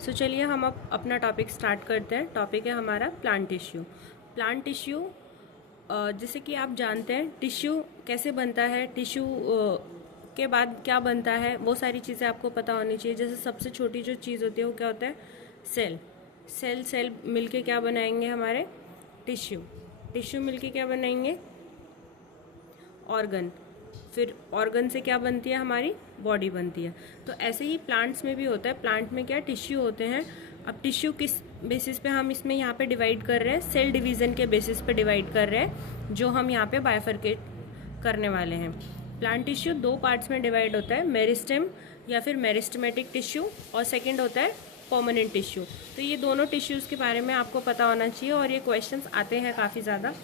चलिए हम अब अपना टॉपिक स्टार्ट करते हैं। टॉपिक है हमारा प्लांट टिश्यू। प्लांट टिश्यू जैसे कि आप जानते हैं टिश्यू कैसे बनता है, टिश्यू के बाद क्या बनता है, वो सारी चीज़ें आपको पता होनी चाहिए। जैसे सबसे छोटी जो चीज़ होती है वो क्या होता है, सेल। सेल मिलके क्या बनाएंगे हमारे, टिश्यू। टिश्यू मिलके क्या बनाएंगे, ऑर्गन। फिर ऑर्गन से क्या बनती है, हमारी बॉडी बनती है। तो ऐसे ही प्लांट्स में भी होता है। प्लांट में क्या टिश्यू होते हैं। अब टिश्यू किस बेसिस पे हम इसमें यहाँ पे डिवाइड कर रहे हैं, सेल डिवीज़न के बेसिस पे डिवाइड कर रहे हैं, जो हम यहाँ पे बाइफरकेट करने वाले हैं। प्लांट टिश्यू दो पार्ट्स में डिवाइड होता है, मेरिस्टेम या फिर मेरिस्टेमेटिक टिश्यू, और सेकेंड होता है परमानेंट टिश्यू। तो ये दोनों टिश्यूज़ के बारे में आपको पता होना चाहिए और ये क्वेश्चंस आते हैं काफ़ी ज़्यादा।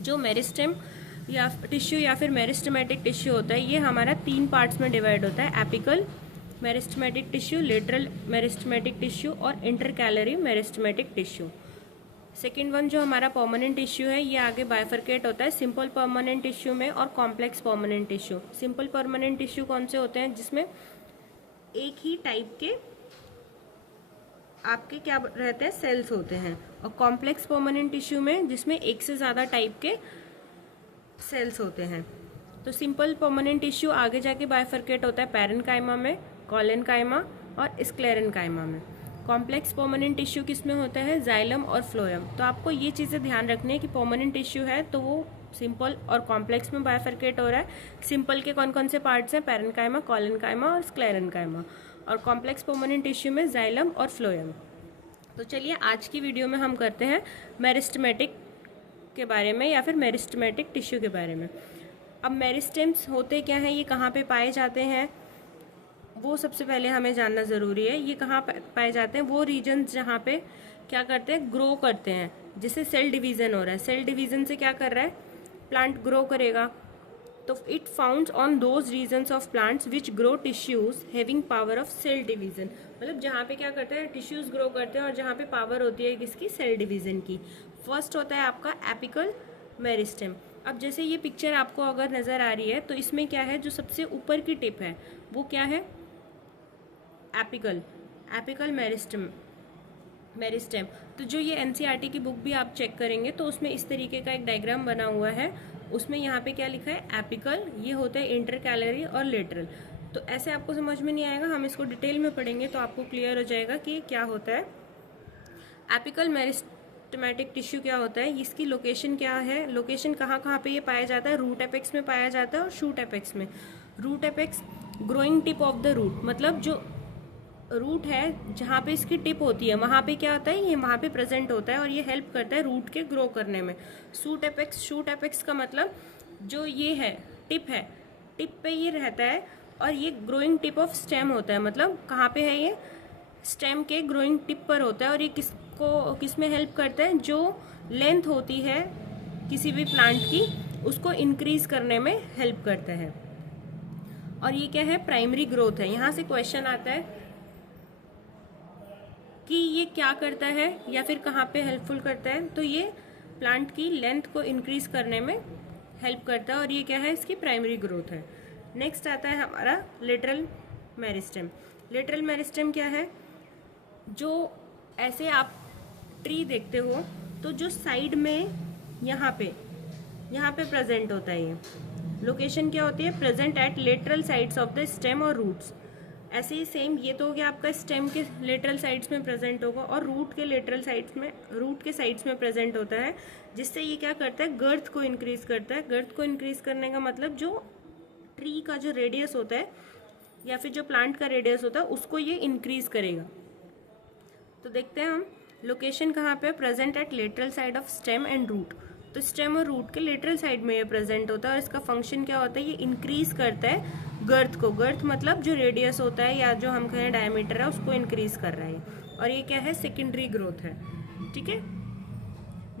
जो मेरिस्टेम या टिश्यू या फिर मेरिस्टेमेटिक टिश्यू होता है, ये हमारा तीन पार्ट्स में डिवाइड होता है, apical meristematic tissue, lateral meristematic tissue और intercalary meristematic tissue. Second one जो हमारा परमानेंट टिश्यू है, ये आगे बाइफरकेट होता है सिंपल परमानेंट टिश्यू में और complex permanent tissue. Simple permanent tissue कौन से होते हैं, जिसमें एक ही टाइप के आपके क्या रहते हैं, सेल्स होते हैं। और कॉम्प्लेक्स परमानेंट टिश्यू में जिसमें एक से ज़्यादा टाइप के सेल्स होते हैं। तो सिंपल परमानेंट टिश्यू आगे जाके बाइफरकेट होता है पैरेन्काइमा में, कोलेनकाइमा और स्क्लेरेन्काइमा में। कॉम्प्लेक्स परमानेंट टिश्यू किस में होता है, जाइलम और फ्लोएम। तो आपको ये चीज़ें ध्यान रखनी है कि परमानेंट टिश्यू है तो वो सिंपल और कॉम्प्लेक्स में बाइफरकेट हो रहा है। सिंपल के कौन कौन से पार्ट्स हैं, पैरेन्काइमा, कोलेनकाइमा और स्क्लेरेन्काइमा, और कॉम्प्लेक्स परमानेंट टिश्यू में जाइलम और फ्लोएम। तो चलिए आज की वीडियो में हम करते हैं मेरिस्टेमेटिक के बारे में या फिर मेरिस्टेमेटिक टिश्यू के बारे में। अब मेरिस्टेम्स होते क्या हैं, ये कहाँ पे पाए जाते हैं, वो सबसे पहले हमें जानना ज़रूरी है। ये कहाँ पाए जाते हैं, वो रीजन्स जहाँ पे क्या करते हैं, ग्रो करते हैं। जैसे सेल डिवीज़न हो रहा है, सेल डिवीज़न से क्या कर रहा है, प्लांट ग्रो करेगा। तो it founds on those regions of plants which grow tissues having power of cell division. मतलब जहाँ पे क्या करते हैं, टिश्यूज ग्रो करते हैं और जहाँ पे पावर होती है किसकी, सेल डिवीजन की। फर्स्ट होता है आपका एपिकल मेरिस्टेम। अब जैसे ये पिक्चर आपको अगर नज़र आ रही है तो इसमें क्या है, जो सबसे ऊपर की टिप है वो क्या है, एपिकल मेरिस्टेम। तो जो ये एनसीईआरटी की बुक भी आप चेक करेंगे तो उसमें इस तरीके का एक डायग्राम बना हुआ है। उसमें यहाँ पे क्या लिखा है, एपिकल, ये होता है इंटरकैलरी और लेटरल। तो ऐसे आपको समझ में नहीं आएगा, हम इसको डिटेल में पढ़ेंगे तो आपको क्लियर हो जाएगा कि ये क्या होता है। एपिकल मेरिस्टेमेटिक टिश्यू क्या होता है, इसकी लोकेशन क्या है, लोकेशन कहाँ कहाँ पे ये पाया जाता है, रूट एपेक्स में पाया जाता है और शूट एपेक्स में। Root apex growing tip of the root, मतलब जो रूट है जहाँ पे इसकी टिप होती है वहाँ पे क्या होता है, ये वहाँ पे प्रेजेंट होता है और ये हेल्प करता है रूट के ग्रो करने में। शूट एपेक्स का मतलब जो ये है टिप है, टिप पे ये रहता है और ये ग्रोइंग टिप ऑफ स्टेम होता है। मतलब कहाँ पे है, ये स्टेम के ग्रोइंग टिप पर होता है और ये किस में हेल्प करता है, जो लेंथ होती है किसी भी प्लांट की उसको इंक्रीज करने में हेल्प करता है। और ये क्या है, प्राइमरी ग्रोथ है। यहाँ से क्वेश्चन आता है कि ये क्या करता है या फिर कहाँ पे हेल्पफुल करता है। तो ये प्लांट की लेंथ को इंक्रीज करने में हेल्प करता है और ये क्या है, इसकी प्राइमरी ग्रोथ है। नेक्स्ट आता है हमारा लेटरल मेरिस्टेम। लेटरल मेरिस्टेम क्या है, जो ऐसे आप ट्री देखते हो तो जो साइड में यहाँ पे प्रेजेंट होता है, ये लोकेशन क्या होती है, present at lateral sides of the stem और रूट्स। ऐसे ही सेम ये तो हो गया आपका स्टेम के लेटरल साइड्स में प्रेजेंट होगा और रूट के लेटरल साइड्स में, रूट के साइड्स में प्रेजेंट होता है, जिससे ये क्या करता है, गर्थ को इंक्रीज करता है। गर्थ को इंक्रीज करने का मतलब जो ट्री का जो रेडियस होता है या फिर जो प्लांट का रेडियस होता है उसको ये इंक्रीज करेगा। तो देखते हैं हम लोकेशन कहाँ पे, present at lateral side of stem and root. तो स्टेम और रूट के लेटरल साइड में ये प्रेजेंट होता है और इसका फंक्शन क्या होता है, ये इंक्रीज करता है गर्थ को। गर्थ मतलब जो रेडियस होता है या जो हम कहें डायमीटर है उसको इंक्रीज कर रहा है और ये क्या है, सेकेंडरी ग्रोथ है। ठीक है,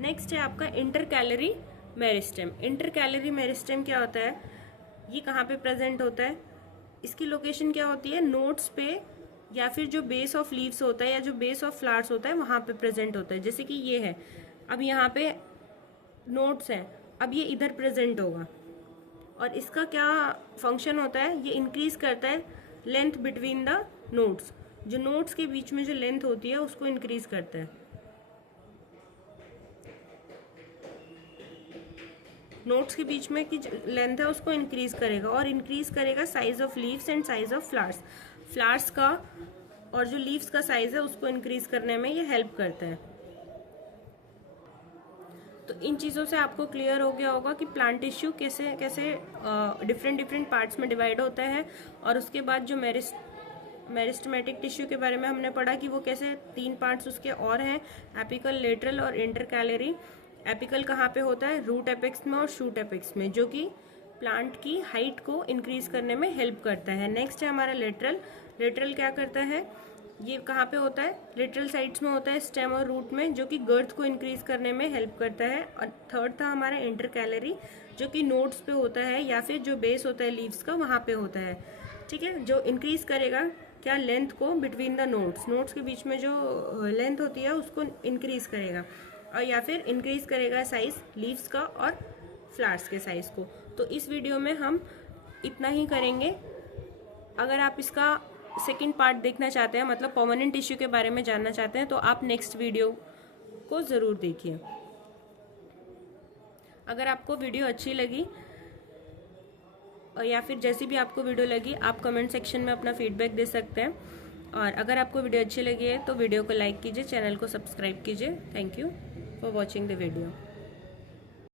नेक्स्ट है आपका इंटरकैलरी मेरिस्टेम। इंटरकैलरी मेरिस्टेम क्या होता है, ये कहाँ पे प्रेजेंट होता है, इसकी लोकेशन क्या होती है, नोट्स पे या फिर जो बेस ऑफ लीव्स होता है या जो बेस ऑफ फ्लावर्स होता है वहाँ पे प्रेजेंट होता है। जैसे कि ये है, अब यहाँ पे नोट्स हैं, अब ये इधर प्रेजेंट होगा और इसका क्या फंक्शन होता है, ये इंक्रीज करता है लेंथ बिटवीन द नोट्स। जो नोड्स के बीच में जो लेंथ होती है उसको इंक्रीज करता है। नोड्स के बीच में की लेंथ है उसको इंक्रीज करेगा, और इंक्रीज करेगा size of leaves and size of flowers. Flowers का और जो लीव्स का साइज है उसको इंक्रीज करने में ये हेल्प करता है। तो इन चीज़ों से आपको क्लियर हो गया होगा कि प्लांट टिश्यू कैसे कैसे डिफरेंट पार्ट्स में डिवाइड होता है। और उसके बाद जो मेरिस्टेमेटिक टिश्यू के बारे में हमने पढ़ा कि वो कैसे 3 पार्ट्स उसके और हैं, एपिकल, लेटरल और इंटरकैलरी। एपिकल कहाँ पे होता है? रूट एपेक्स में और शूट एपेक्स में, जो कि प्लांट की हाइट को इंक्रीज करने में हेल्प करता है। नेक्स्ट है हमारा लेटरल। लेटरल क्या करता है? ये कहाँ पे होता है? लेटरल साइड्स में होता है, स्टेम और रूट में, जो कि गर्थ को इंक्रीज करने में हेल्प करता है। और थर्ड था हमारा इंटरकैलरी, जो कि नोड्स पे होता है या फिर जो बेस होता है लीव्स का वहाँ पे होता है। ठीक है, जो इंक्रीज करेगा क्या? लेंथ को बिटवीन द नोड्स, नोड्स के बीच में जो लेंथ होती है उसको इंक्रीज करेगा, और या फिर इंक्रीज करेगा साइज लीव्स का और फ्लावर्स के साइज को। तो इस वीडियो में हम इतना ही करेंगे। अगर आप इसका सेकंड पार्ट देखना चाहते हैं, मतलब परमानेंट टिश्यू के बारे में जानना चाहते हैं, तो आप नेक्स्ट वीडियो को ज़रूर देखिए। अगर आपको वीडियो अच्छी लगी और या फिर जैसी भी आपको वीडियो लगी, आप कमेंट सेक्शन में अपना फीडबैक दे सकते हैं। और अगर आपको वीडियो अच्छी लगी है तो वीडियो को लाइक कीजिए, चैनल को सब्सक्राइब कीजिए। Thank you for watching the video.